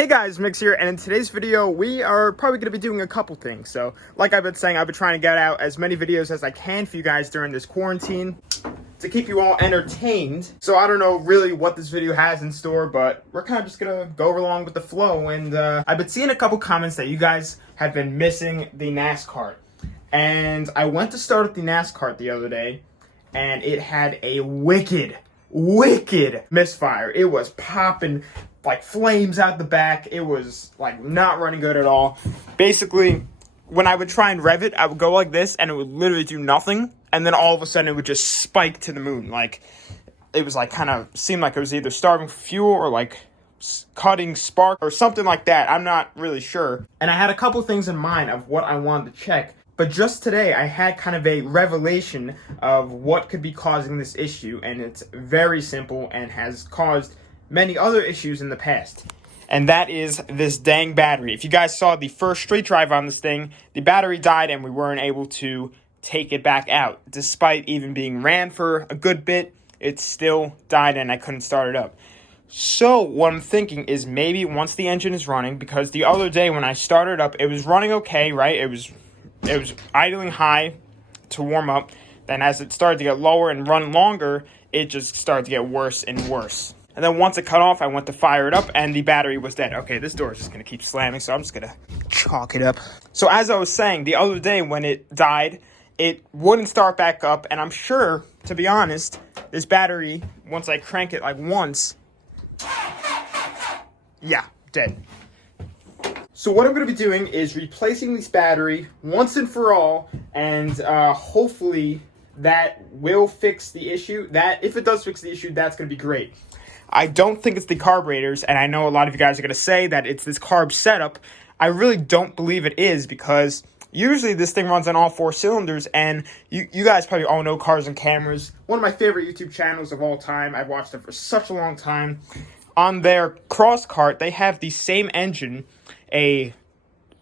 Hey guys, Mix here, and in today's video, we are probably going to be doing a couple things. So, like I've been saying, I've been trying to get out as many videos as I can for you guys during this quarantine to keep you all entertained. So I don't know really what this video has in store, but we're kind of just going to go along with the flow. And I've been seeing a couple comments that you guys have been missing the NasKart. And I went to start up the NasKart the other day, and it had a wicked misfire. It was popping like flames out the back. It was like not running good at all. Basically, when I would try and rev it, I would go like this and it would literally do nothing, and then all of a sudden it would just spike to the moon. Like it was like kind of seemed like it was either starving for fuel or like cutting spark or something like that. I'm not really sure. And I had a couple things in mind of what I wanted to check. But just today, I had kind of a revelation of what could be causing this issue, and it's very simple and has caused many other issues in the past. And that is this dang battery. If you guys saw the first street drive on this thing, the battery died and we weren't able to take it back out. Despite even being ran for a good bit, it still died and I couldn't start it up. So what I'm thinking is maybe once the engine is running, because the other day when I started up, it was running okay, right? It was idling high to warm up. Then as it started to get lower and run longer, it just started to get worse and worse. And then once it cut off, I went to fire it up, and the battery was dead. Okay, this door is just going to keep slamming, so I'm just going to chalk it up. So as I was saying, the other day when it died, it wouldn't start back up, and I'm sure, to be honest, this battery, once I crank it like once, yeah, dead. So what I'm going to be doing is replacing this battery once and for all, and hopefully that will fix the issue. That if it does fix the issue, that's going to be great. I don't think it's the carburetors, and I know a lot of you guys are going to say that it's this carb setup. I really don't believe it is, because usually this thing runs on all 4 cylinders, and you guys probably all know Cars and Cameras. One of my favorite YouTube channels of all time. I've watched them for such a long time. On their cross cart, they have the same engine, a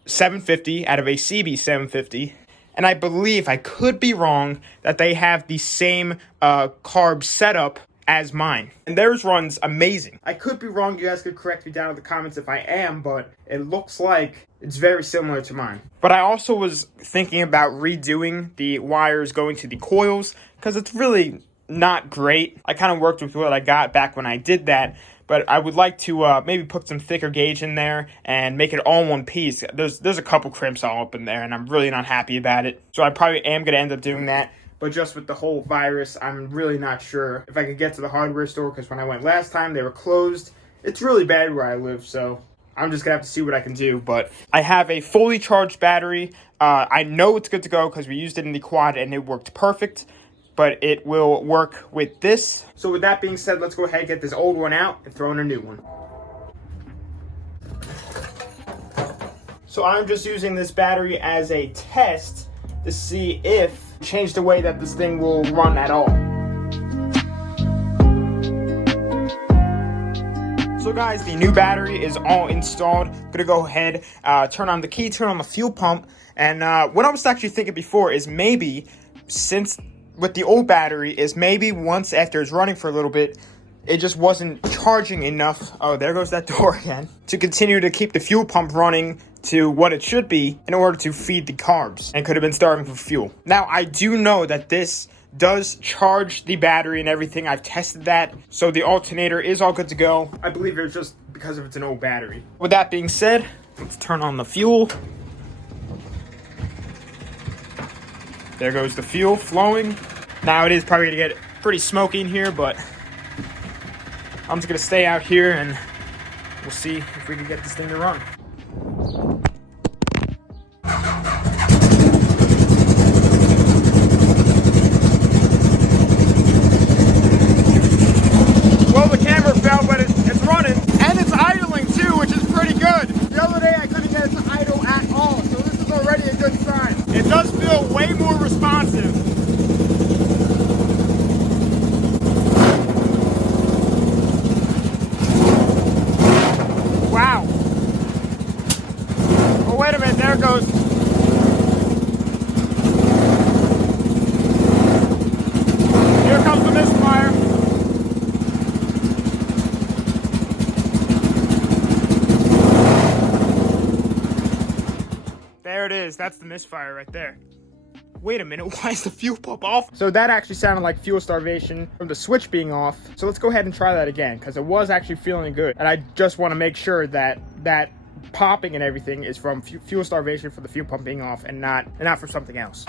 750 out of a CB 750, and I believe, I could be wrong, that they have the same carb setup as mine, and theirs runs amazing. I could be wrong. You guys could correct me down in the comments if I am, but it looks like it's very similar to mine. But I also was thinking about redoing the wires going to the coils, because it's really not great. I kind of worked with what I got back when I did that, but I would like to maybe put some thicker gauge in there and make it all in one piece. There's a couple crimps all up in there, and I'm really not happy about it. So I probably am going to end up doing that. But just with the whole virus, I'm really not sure if I could get to the hardware store, because when I went last time, they were closed. It's really bad where I live, so I'm just going to have to see what I can do. But I have a fully charged battery. I know it's good to go because we used it in the quad and it worked perfect. But it will work with this. So with that being said, let's go ahead and get this old one out and throw in a new one. So I'm just using this battery as a test to see if change the way that this thing will run at all. So guys, the new battery is all installed. I'm gonna go ahead, turn on the key, turn on the fuel pump, and what I was actually thinking before is maybe, since with the old battery, is maybe once after it's running for a little bit, it just wasn't charging enough. Oh, there goes that door again. To continue to keep the fuel pump running to what it should be in order to feed the carbs, and could have been starving for fuel. Now, I do know that this does charge the battery and everything. I've tested that, so the alternator is all good to go. I believe it's just because of it's an old battery. With that being said, let's turn on the fuel. There goes the fuel flowing. Now it is probably going to get pretty smoky in here, but I'm just going to stay out here and we'll see if we can get this thing to run. Well, the camera fell, but it's running. And it's idling too, which is pretty good. The other day I couldn't get it to idle at all, so this is already a good sign. It does feel way more responsive. Wow. Oh, wait a minute, there it goes. Here comes the misfire. There it is. That's the misfire right there. Wait a minute, why is the fuel pump off? So that actually sounded like fuel starvation from the switch being off. So let's go ahead and try that again, because it was actually feeling good. And I just want to make sure that that popping and everything is from fuel starvation for the fuel pump being off and not for something else.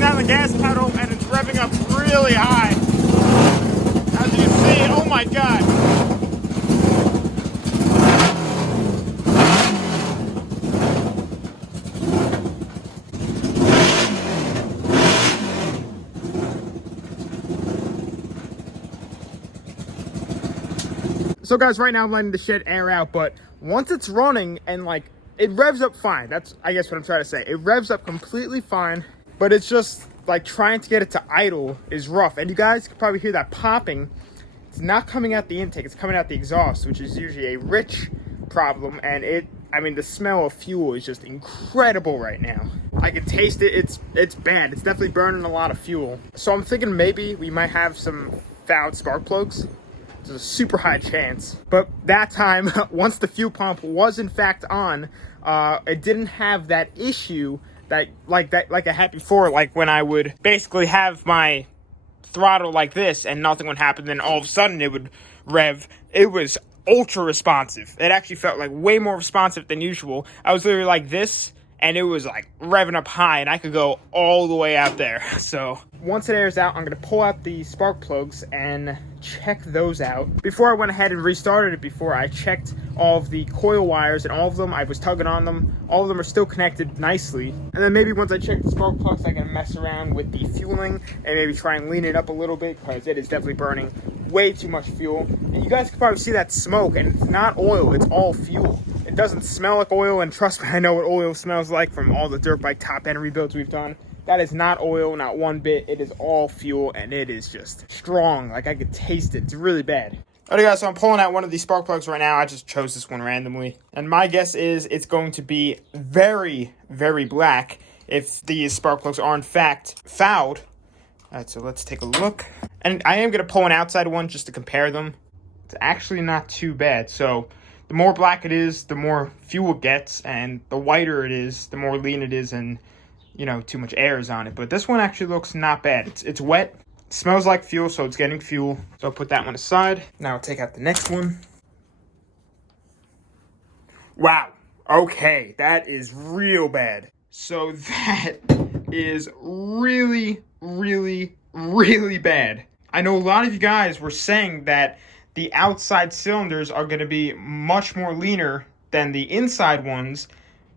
Down the gas pedal and it's revving up really high. As you can see, oh my god. So guys, right now I'm letting the shit air out, but once it's running and like it revs up fine. That's I guess what I'm trying to say. It revs up completely fine. But it's just like trying to get it to idle is rough. And you guys can probably hear that popping. It's not coming out the intake, it's coming out the exhaust, which is usually a rich problem. And I mean, the smell of fuel is just incredible right now. I can taste it, it's bad. It's definitely burning a lot of fuel. So I'm thinking maybe we might have some fouled spark plugs. There's a super high chance. But that time, once the fuel pump was in fact on, it didn't have that issue like I had before, like when I would basically have my throttle like this and nothing would happen, then all of a sudden it would rev. It was ultra responsive. It actually felt like way more responsive than usual. I was literally like this and it was like revving up high and I could go all the way out there. So once it airs out, I'm gonna pull out the spark plugs and check those out. Before I went ahead and restarted it, before I checked all of the coil wires, and all of them, I was tugging on them, all of them are still connected nicely. And then maybe once I check the spark plugs, I can mess around with the fueling and maybe try and lean it up a little bit, because it is definitely burning way too much fuel. And you guys can probably see that smoke, and it's not oil, it's all fuel. It doesn't smell like oil, and trust me, I know what oil smells like from all the dirt bike top end rebuilds we've done. That is not oil, not one bit. It is all fuel, and it is just strong. Like, I could taste it. It's really bad. Alright guys, so I'm pulling out one of these spark plugs right now. I just chose this one randomly. And my guess is it's going to be very, very black if these spark plugs are in fact fouled. Alright, so let's take a look. And I am going to pull an outside one just to compare them. It's actually not too bad. So the more black it is, the more fuel it gets. And the whiter it is, the more lean it is, and you know, too much air is on it. But this one actually looks not bad. It's wet. It smells like fuel, so it's getting fuel. So I'll put that one aside. Now I'll take out the next one. Wow. Okay, that is real bad. So that is really, really, really bad. I know a lot of you guys were saying that the outside cylinders are going to be much more leaner than the inside ones.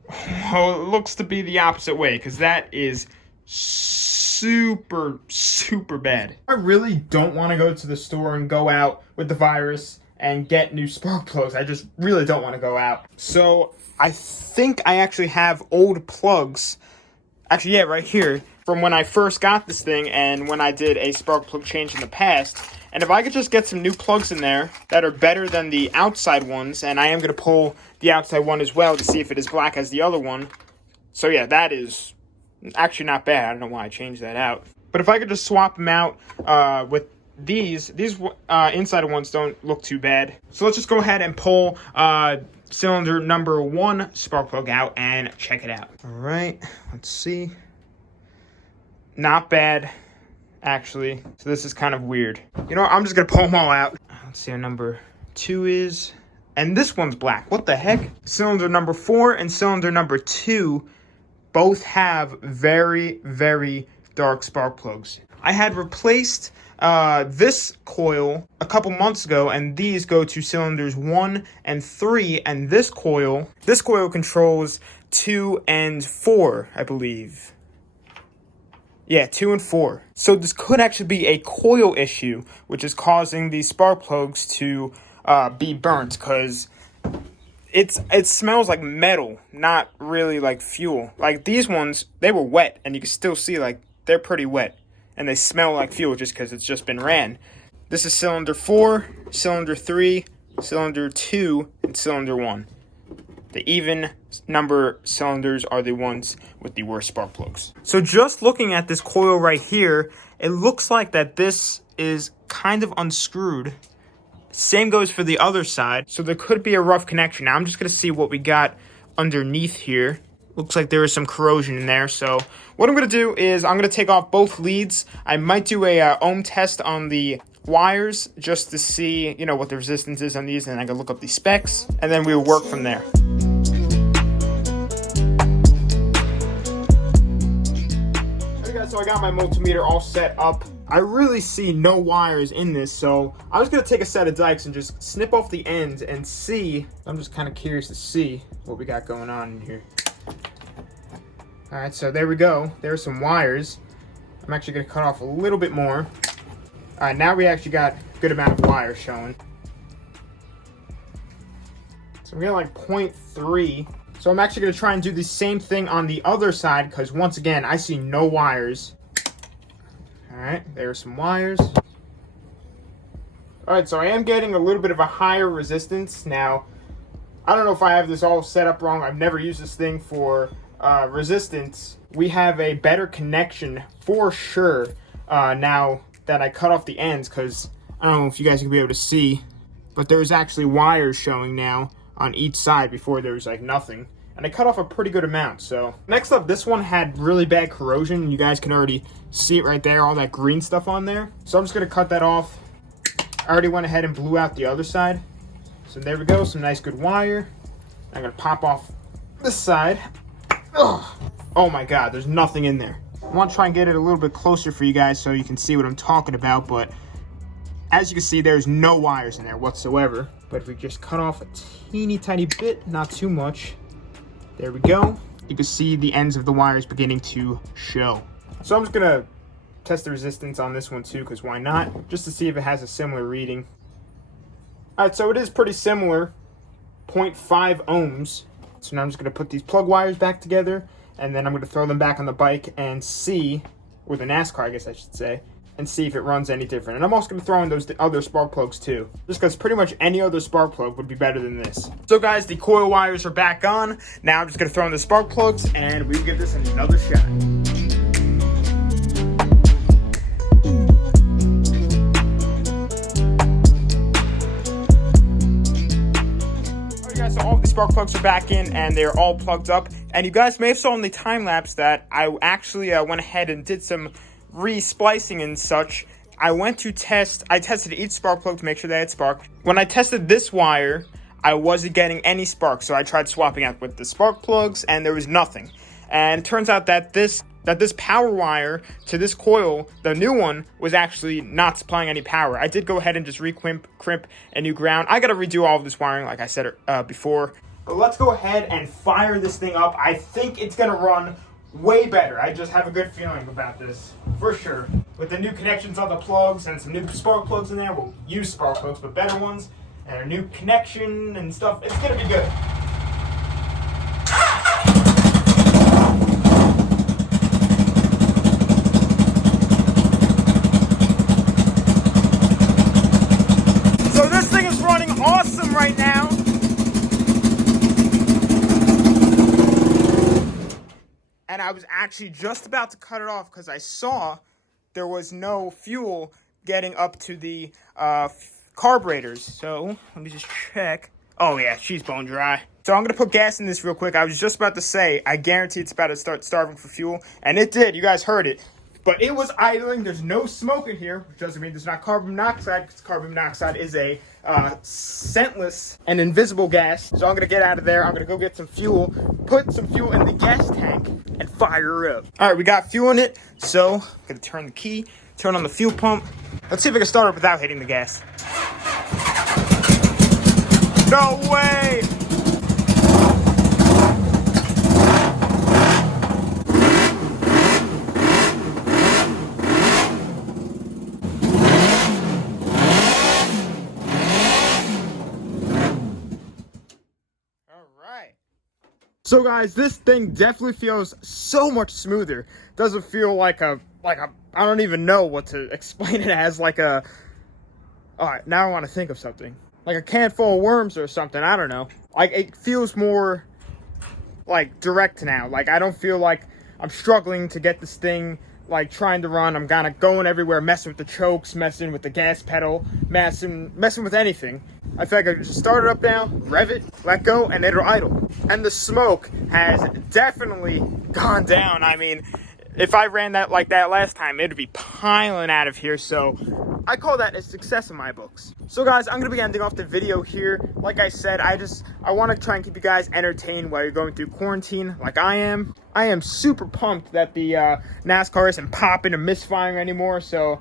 Well, it looks to be the opposite way, because that is super, super bad. I really don't want to go to the store and go out with the virus and get new spark plugs. I just really don't want to go out. So I think I actually have old plugs. Actually, yeah, right here. From when I first got this thing and when I did a spark plug change in the past. And if I could just get some new plugs in there that are better than the outside ones, and I am going to pull the outside one as well to see if it is black as the other one. So yeah, that is actually not bad. I don't know why I changed that out. But if I could just swap them out with these inside ones don't look too bad. So let's just go ahead and pull cylinder number 1 spark plug out and check it out. All right, let's see. Not bad, actually. So this is kind of weird. You know what? I'm just gonna pull them all out. Let's see how number 2 is. And this one's black. What the heck? Cylinder number 4 and cylinder number 2 both have very, very dark spark plugs. I had replaced this coil a couple months ago, and these go to cylinders 1 and 3, and this coil controls 2 and 4, I believe. Yeah, 2 and 4. So this could actually be a coil issue, which is causing these spark plugs to be burnt, because it smells like metal, not really like fuel. Like these ones, they were wet, and you can still see like they're pretty wet. And they smell like fuel just because it's just been ran. This is cylinder 4, cylinder 3, cylinder 2, and cylinder 1. The even number cylinders are the ones with the worst spark plugs. So just looking at this coil right here, it looks like that this is kind of unscrewed. Same goes for the other side. So there could be a rough connection. Now I'm just going to see what we got underneath here. Looks like there is some corrosion in there. So what I'm going to do is I'm going to take off both leads. I might do a ohm test on the wires just to see, you know, what the resistance is on these, and I can look up the specs, and then we'll work from there. Okay guys, so I got my multimeter all set up. I really see no wires in this, so I'm just going to take a set of dikes and just snip off the ends and see. I'm just kind of curious to see what we got going on in here. Alright, so there we go. There's some wires. I'm actually going to cut off a little bit more. Alright, now we actually got a good amount of wires showing. So we're getting like 0.3. So I'm actually going to try and do the same thing on the other side, because once again, I see no wires. Alright, there's some wires. Alright, so I am getting a little bit of a higher resistance. Now, I don't know if I have this all set up wrong. I've never used this thing for resistance. We have a better connection for sure now that I cut off the ends, because I don't know if you guys can be able to see, but there's actually wires showing now on each side. Before there was like nothing, and I cut off a pretty good amount. So next up, this one had really bad corrosion. You guys can already see it right there, all that green stuff on there. So I'm just gonna cut that off. I already went ahead and blew out the other side. So there we go, some nice good wire. I'm gonna pop off this side. Ugh. Oh my god, there's nothing in there. I want to try and get it a little bit closer for you guys so you can see what I'm talking about, but as you can see, there's no wires in there whatsoever. But if we just cut off a teeny tiny bit, not too much, there we go. You can see the ends of the wires beginning to show. So I'm just gonna test the resistance on this one too, because why not? Just to see if it has a similar reading. Alright, so it is pretty similar, 0.5 ohms. So now I'm just going to put these plug wires back together, and then I'm going to throw them back on the bike and see, or the NasKar I guess I should say, and see if it runs any different. And I'm also going to throw in those other spark plugs too, just because pretty much any other spark plug would be better than this. So guys, the coil wires are back on. Now I'm just going to throw in the spark plugs, and we'll give this another shot. So all of the spark plugs are back in, and they're all plugged up. And you guys may have saw in the time lapse that I actually went ahead and did some re-splicing and such. I tested each spark plug to make sure they had spark. When I tested this wire, I wasn't getting any spark, so I tried swapping out with the spark plugs, and there was nothing. And it turns out that this power wire to this coil, the new one, was actually not supplying any power. I did go ahead and just crimp a new ground. I gotta redo all of this wiring, like I said before. But let's go ahead and fire this thing up. I think it's gonna run way better. I just have a good feeling about this, for sure. With the new connections on the plugs and some new spark plugs in there, we'll use spark plugs, but better ones, and a new connection and stuff, it's gonna be good. Awesome right now. And I was actually just about to cut it off because I saw there was no fuel getting up to the carburetors. So let me just check. Oh yeah, she's bone dry. So I'm gonna put gas in this real quick. I was just about to say, I guarantee it's about to start starving for fuel, and it did. You guys heard it. But it was idling. There's no smoke in here, which doesn't mean there's not carbon monoxide, because carbon monoxide is a scentless and invisible gas. So I'm going to get out of there. I'm going to go get some fuel, put some fuel in the gas tank, and fire her up. All right, we got fuel in it. So I'm going to turn the key, turn on the fuel pump. Let's see if I can start it without hitting the gas. No way! So guys, this thing definitely feels so much smoother. Doesn't feel like a like I don't even know what to explain it as. Like a, all right, now I want to think of something. Like a can full of worms or something. I don't know. Like it feels more like direct now. Like I don't feel like I'm struggling to get this thing, like trying to run. I'm kind of going everywhere, messing with the chokes, messing with the gas pedal, messing with anything. I feel like I can just start it up now, rev it, let go, and it'll idle. And the smoke has definitely gone down. I mean, if I ran that like that last time, it'd be piling out of here. So I call that a success in my books. So guys, I'm gonna be ending off the video here. Like I said, I want to try and keep you guys entertained while you're going through quarantine, like I am. I am super pumped that the NasKar isn't popping or misfiring anymore. So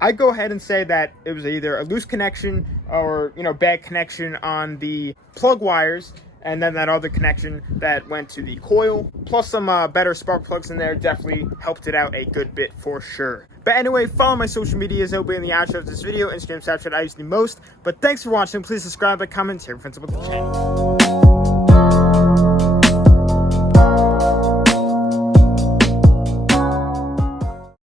I go ahead and say that it was either a loose connection or, you know, bad connection on the plug wires, and then that other connection that went to the coil, plus some better spark plugs in there definitely helped it out a good bit for sure. But anyway, follow my social medias. They'll be in the outro of this video. Instagram, Snapchat, I use the most. But thanks for watching. Please subscribe, like, comment, share, friends about the channel.